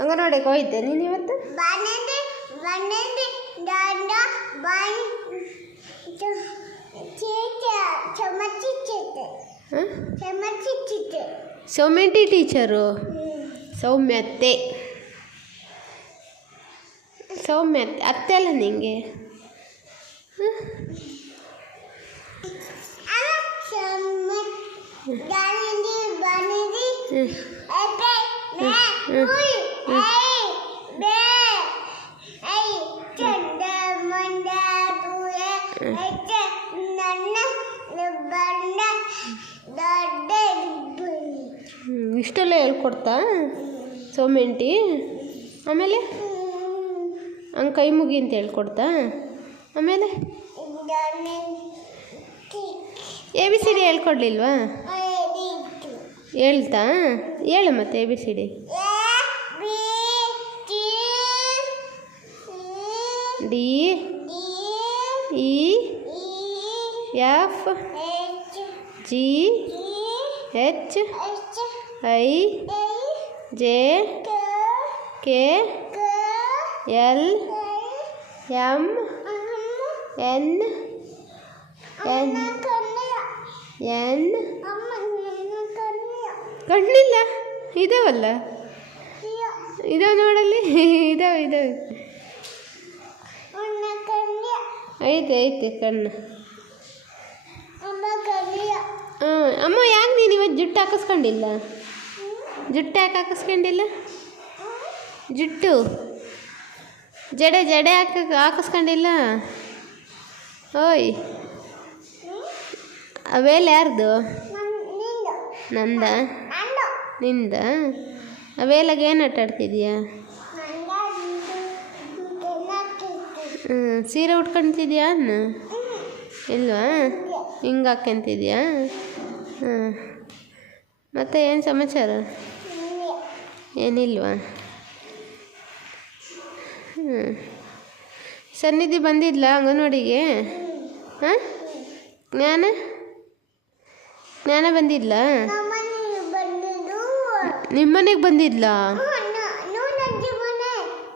ಅಂಗನವಾಡಿಗೆ ಹೋಗಿದ್ದೆ ನೀನು ಇವತ್ತು? ಸೌಮ್ಯಂಟಿ ಟೀಚರು ಸೌಮ್ಯತ್ತೆ ಅತ್ತೆ ಅಲ್ಲ ನಿಂಗೆ? ಇಷ್ಟೆಲ್ಲ ಹೇಳ್ಕೊಡ್ತಾ ಸೌಮ್ಯಂಟಿ? ಆಮೇಲೆ ಹಂಗೆ ಕೈ ಮುಗಿ ಅಂತ ಹೇಳ್ಕೊಡ್ತಾ? ಆಮೇಲೆ ABCD ಹೇಳ್ಕೊಡ್ಲಿಲ್ವಾ? ಹೇಳ್ತಾ? ಹೇಳು ಮತ್ತೆ ABCD. D E F G H I J K L M N ಕಣ್ಣಿಲ್ಲ ಇದಾವಲ್ಲ, ಇದಾವೆ ನೋಡಲ್ಲಿ, ಇದಾವೆ ಐತೆ ಕಣ್ಣು. ಅಮ್ಮ ಯಾಕೆ ನೀನು ಇವತ್ತು ಜುಟ್ಟು ಹಾಕಿಸ್ಕೊಂಡಿಲ್ಲ? ಜುಟ್ಟು ಯಾಕೆ ಹಾಕಿಸ್ಕೊಂಡಿಲ್ಲ? ಜುಟ್ಟು ಜಡೆ ಹಾಕಿಸ್ಕೊಂಡಿಲ್ಲ? ಓಯ್ ಅವೇಲ ಯಾರ್ದು? ನಂದ? ನಿಂದ? ಅವೇಲಾಗ ಏನು ಆಟಾಡ್ತಿದ್ಯಾ? ಸೀರೆ ಉಟ್ಕೊತಿದ್ಯಾ ಅನ್ನ? ಇಲ್ವಾ? ಹಿಂಗೆ ಹಾಕ್ಯಂತಿದ್ಯಾ? ಮತ್ತೆ ಏನು ಸಮಾಚಾರ? ಏನಿಲ್ವಾ? ಸನ್ನಿಧಿ ಬಂದಿದ್ಲ ಅಂಗನವಾಡಿಗೆ? ಹಾಂ, ಜ್ಞಾನ ಬಂದಿದ್ಲ? ನಿಮ್ಮ ಮನೆಗೆ ಬಂದಿದ್ಲ?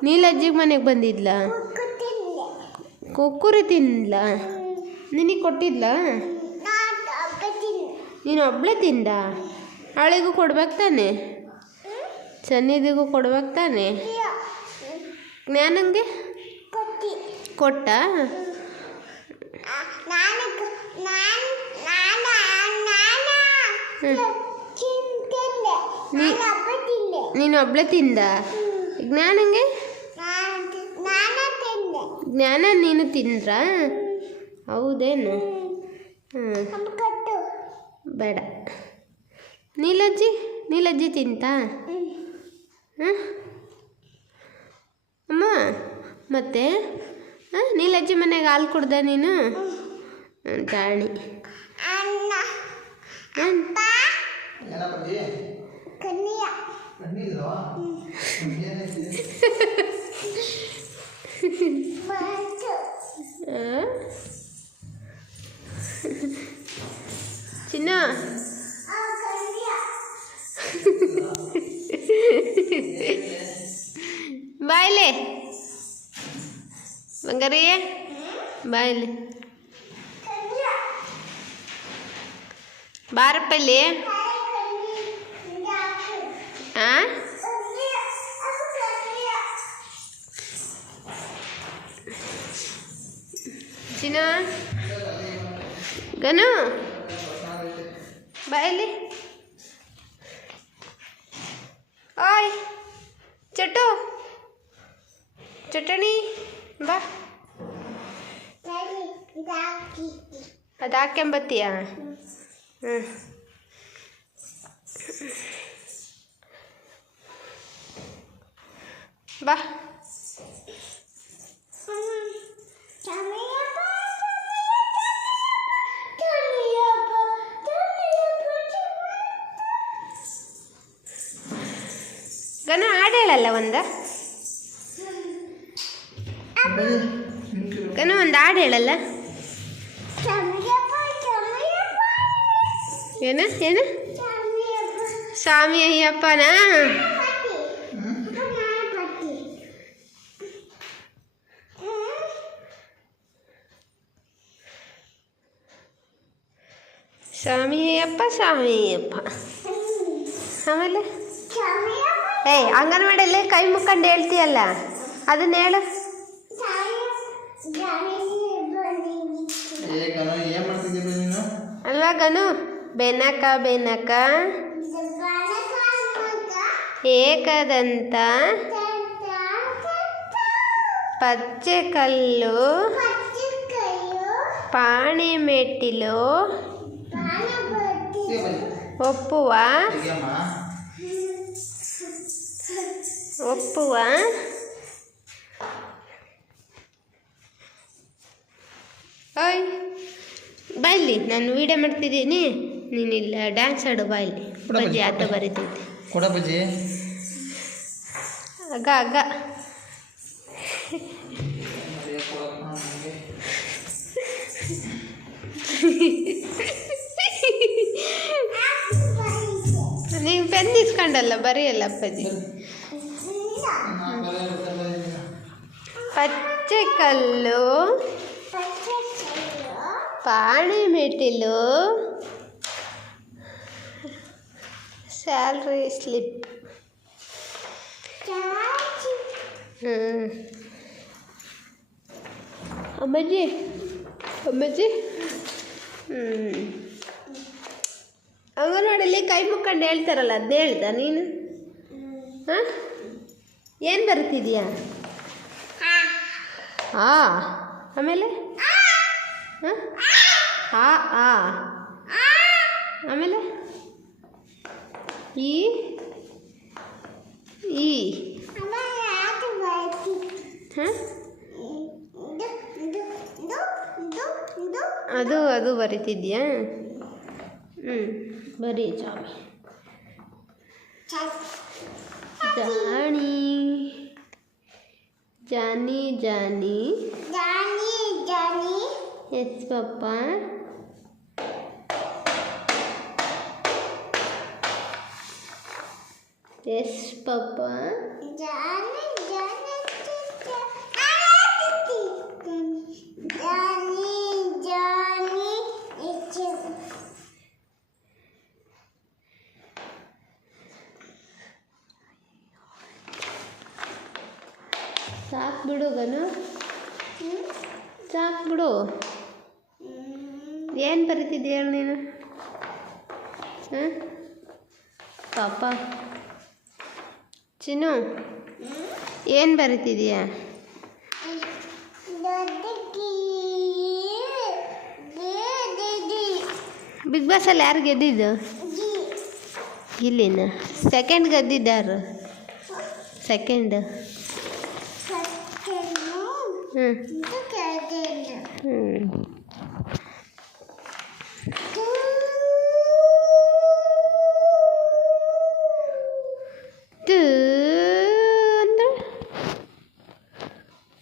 ನೀಲಜ್ಜಿಗೆ ಮನೆಗೆ ಬಂದಿದ್ಲ? ಕುಕ್ಕುರಿ ತಿನ್ಲ? ನಿನಗೆ ಕೊಟ್ಟಿದ್ಲ? ನೀನು ಒಬ್ಳೆ ತಿಂದ? ಅವಳಿಗೂ ಕೊಡ್ಬೇಕು ತಾನೆ? ಸನ್ನಿಧಿಗೂ ಕೊಡ್ಬೇಕು ತಾನೆ? ಜ್ಞಾನಂಗೆ ಕೊಟ್ಟ? ನೀನು ಒಬ್ಳೆ ತಿಂದ? ಜ್ಞಾನಂಗೆ? ಜ್ಞಾನ ನೀನು ತಿಂದ್ರ? ಹೌದೇನು? ಬೇಡ. ನೀಲಜ್ಜಿ ತಿಂತಾ? ಅಮ್ಮ ಮತ್ತೆ ನೀಲಜ್ಜಿ ಮನೆಗೆ ಹಾಲು ಕುಡ್ದ ನೀನು? ದಾಣಿ. ಚಿನ್ನ ಬಾಯ್ಲೆ ಬಂಗಾರಿ, ಬಾಯ್ಲೆ ಬಾರಪ್ಪಲ್ಲಿ. ಚಿನ್ನ ಗನು ಬಾಯಲ್ಲಿ. ಓಯ್ ಚಟಣಿ ಬಾ. ಅದು ಹಾಕ್ಯಂಬತ್ತೀಯ? ಬಾ. ಗನ ಹಾಡು ಹೇಳಲ್ಲ ಒಂದು? ಗನ ಒಂದು ಹಾಡು ಹೇಳಲ್ಲ? ಏನು ಸ್ವಾಮಿ ಅಯ್ಯಪ್ಪನಾ? ಸ್ವಾಮಿಯಪ್ಪ ಸ್ವಾಮಿಯಪ್ಪ. ಆಮೇಲೆ ಅಂಗನವಾಡಿಯಲ್ಲಿ ಕೈ ಮುಕ್ಕೊಂಡು ಹೇಳ್ತೀಯಲ್ಲ, ಅದನ್ನ ಹೇಳು. ಅಲ್ವಾ ಗನು? ಬೆನಕ ಬೆನಕ ಏಕದಂತ ಪಚ್ಚೆ ಕಲ್ಲು ಪಾಣಿ ಮೆಟ್ಟಿಲು ಒಪ್ಪುವ ಒಪ್ಪುವ ಓಯ್ ಬಾಯ್ಲಿ, ನಾನು ವೀಡಿಯೋ ಮಾಡ್ತಿದ್ದೀನಿ, ನೀನಿಲ್ಲ ಡ್ಯಾನ್ಸ್ ಆಡು. ಬಾಯ್ಲಿ ಬಜ್ಜಿ ಆತ ಬರೀತೈತೆ ಕೊಡ ಬಜ್ಜಿ ಅಗ ಅಗ ನೀವು ಪೆನ್ ಇಸ್ಕೊಂಡಲ್ಲ ಬರೆಯಲ್ಲ ಅಪ್ಪಾಜಿ. ಪಚ್ಚೆ ಕಲ್ಲು ಪಾಣಿ ಮೆಟ್ಟಿಲು ಸ್ಯಾಲ್ರಿ ಸ್ಲಿಪ್. ಅಮ್ಮಾಜಿ ಅಮ್ಮಾಜಿ ಅಂಗನವಾಡಿಯಲ್ಲಿ ಕೈ ಮುಕ್ಕೊಂಡು ಹೇಳ್ತಾರಲ್ಲ, ಅದನ್ನ ಹೇಳ್ದ ನೀನು? ಹಾಂ, ಏನು ಬರ್ತಿದ್ಯಾ? ಆಮೇಲೆ ಹಾಂ ಆಮೇಲೆ ಈ ಹಾಂ ಅದು ಬರೀತಿದ್ಯಾ? ಬರೀ ಜಾಬಿ. ಜಾಣಿ ಜಾನಿ ಜಾನಿ ಎಸ್ ಪಪ್ಪ ಎಸ್ ಪಪ್ಪ ಸಾಕು ಬಿಡು ಗನು, ಸಾಕು ಬಿಡು. ಏನು ಬರೀತಿದ್ದೀಯ ಹೇಳು ನೀನು? ಹಾಂ ಪಾಪ ಚಿನ್ನು, ಏನು ಬರೀತಿದ್ದೀಯ? ಬಿಗ್ ಬಾಸಲ್ಲಿ ಯಾರು ಗೆದ್ದಿದ್ದು? ಇಲ್ಲಿನ ಸೆಕೆಂಡ್ ಗೆದ್ದಿದ್ದಾರು? ಸೆಕೆಂಡ್ ಅಂದ್ರೆ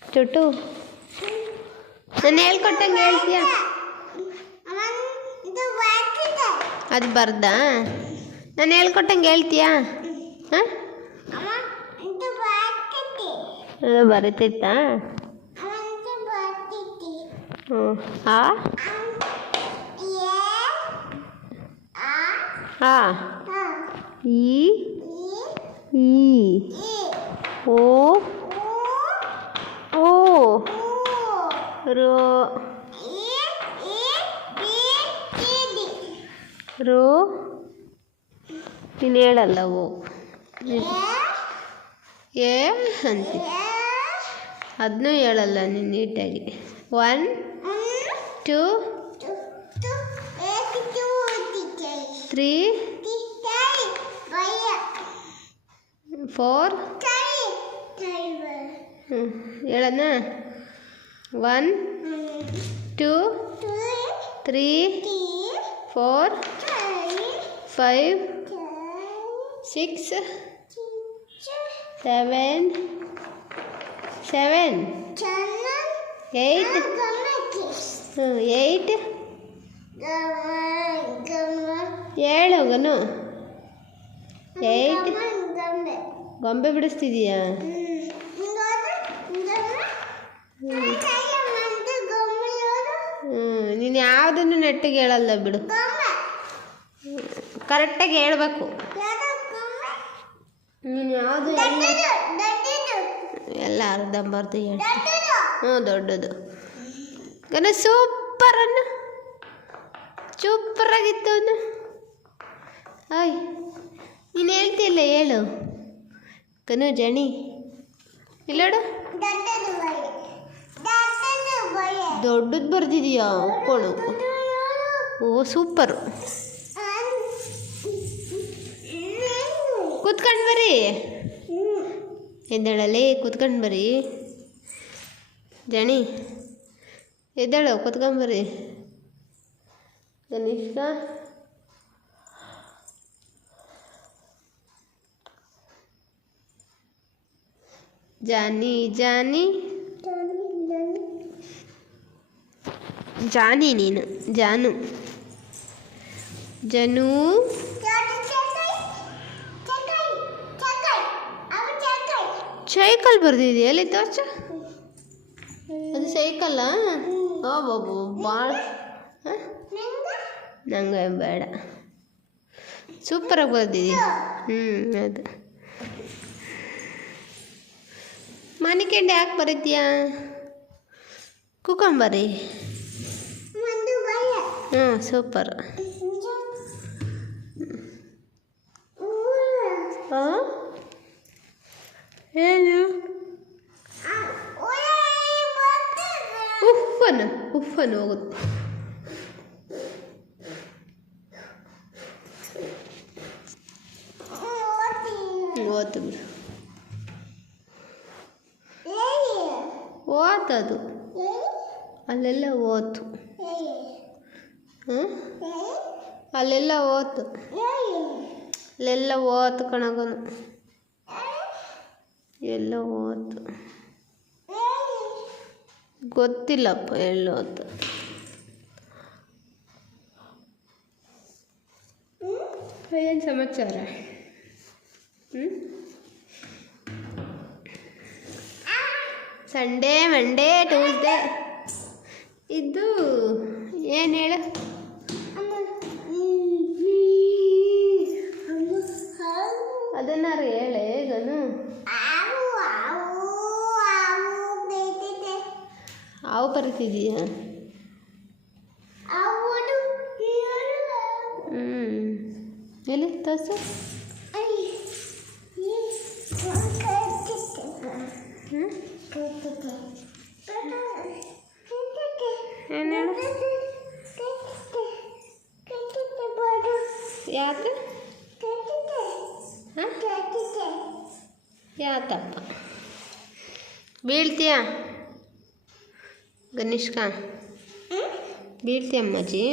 ಚುಟ್ಟು ನಾನು ಹೇಳ್ಕೊಟ್ಟಂಗೆ ಹೇಳ್ತೀಯ? ಅದು ಬರ್ದಾ? ನಾನು ಹೇಳ್ಕೊಟ್ಟಂಗೆ ಹೇಳ್ತೀಯಾ? ಹಾಂ ಬರೀತೈತಾ? ಈ ಓ ಓ ರೋ ರೋ ನೀನು ಹೇಳಲ್ಲ. ಓ ಏ ಅಂತಿ, ಅದನ್ನೂ ಹೇಳಲ್ಲ ನೀನು ನೀಟಾಗಿ. 1 2 3 4 ಹೇಳಣ್ಣ. 1 2 3 4 5 6 7 8 8 ಹೇಳು ಗನು. 8 ಗೊಂಬೆ ಬಿಡಿಸ್ತಿದೀಯಾ? ನೀನು ಯಾವುದನ್ನು ನೆಟ್ಟಿಗೆ ಹೇಳಲ್ಲ ಬಿಡು. ಕರೆಕ್ಟಾಗಿ ಹೇಳ್ಬೇಕು. ನೀನು ಯಾವುದು ಎಲ್ಲ ಅರ್ಧಂಬರ್ಧ ಹೇಳಿ. ಹ್ಞೂ ದೊಡ್ಡದು ಗನ ಸೂಪರ್ ಅನ್ನು ಸೂಪರಾಗಿತ್ತು ಅವನು. ಹಾಯ್ ನೀನು ಹೇಳ್ತಿಲ್ಲ ಹೇಳು ಕನು ಜಣಿ ಇಲ್ಲೋಡು. ದೊಡ್ಡದು ಬರ್ದಿದೀಯಾ ಒಪ್ಕೊಳ್ಳು. ಓ ಸೂಪರು. ಕೂತ್ಕೊಂಡು ಬರ್ರಿ ಎದ್ದೇಳಲ್ಲಿ ಕೂತ್ಕೊಂಡು ಬರ್ರಿ ಜಣಿ ಎದ್ದೇಳು ಕೂತ್ಕೊಂಡು ಬರ್ರಿ. ಗನಿಷ್ಕ ಜಾನಿ ಜಾನಿ ಜಾನಿ ನೀನು ಜಾನು ಜನು ಸೈಕಲ್ ಬರ್ದಿದೆಯಾ ಎಲ್ಲಿ ತೋರ್ಸ. ಅದು ಸೈಕಲ್ಲಾ? ಬಾಬು ಭಾಳ ನಂಗೆ ಬೇಡ. ಸೂಪರಾಗಿ ಬರ್ದಿದ್ದೀಯ. ಅದು ಮನಿಕೆಂಡು ಯಾಕೆ ಬರೀತೀಯಾ? ಕುಕೊಂಬರಿ. ಸೂಪರ್. ಏನು ಉಫ್ಫನ್ನು ಹೋಗುತ್ತೆ. ಓತು ಬಿಡು. ಓತದು ಅಲ್ಲೆಲ್ಲ ಓತು. ಅಲ್ಲೆಲ್ಲ ಓತು ಅಲ್ಲೆಲ್ಲ ಓತು ಕಣಗನು ಎಲ್ಲ ಓತು. ಗೊತ್ತಿಲ್ಲಪ್ಪ ಎಲ್ಲೋತು. ಏನು ಸಮಾಚಾರ? ಸಂಡೇ ಮಂಡೇ ಟ್ಯೂಸ್ಡೇ ಇದು ಏನು ಹೇಳು? ಅದನ್ನಾರು ಹೇಳೆ ಗನು. ಹಾವು ಬರೀತಿದೀಯಾ? ಎಲ್ಲಿ ತೋರ್ಸ. ಏನು ಹೇಳು? ಯಾಕೆ ಯಾಕಪ್ಪ ಬೀಳ್ತೀಯಾ? ಗನಿಷ್ಕ ಬೀಳ್ತೀಯಮ್ಮಜ್ಜಿ?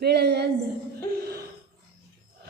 ಬೀಳಲ್ಲ ಅಂದ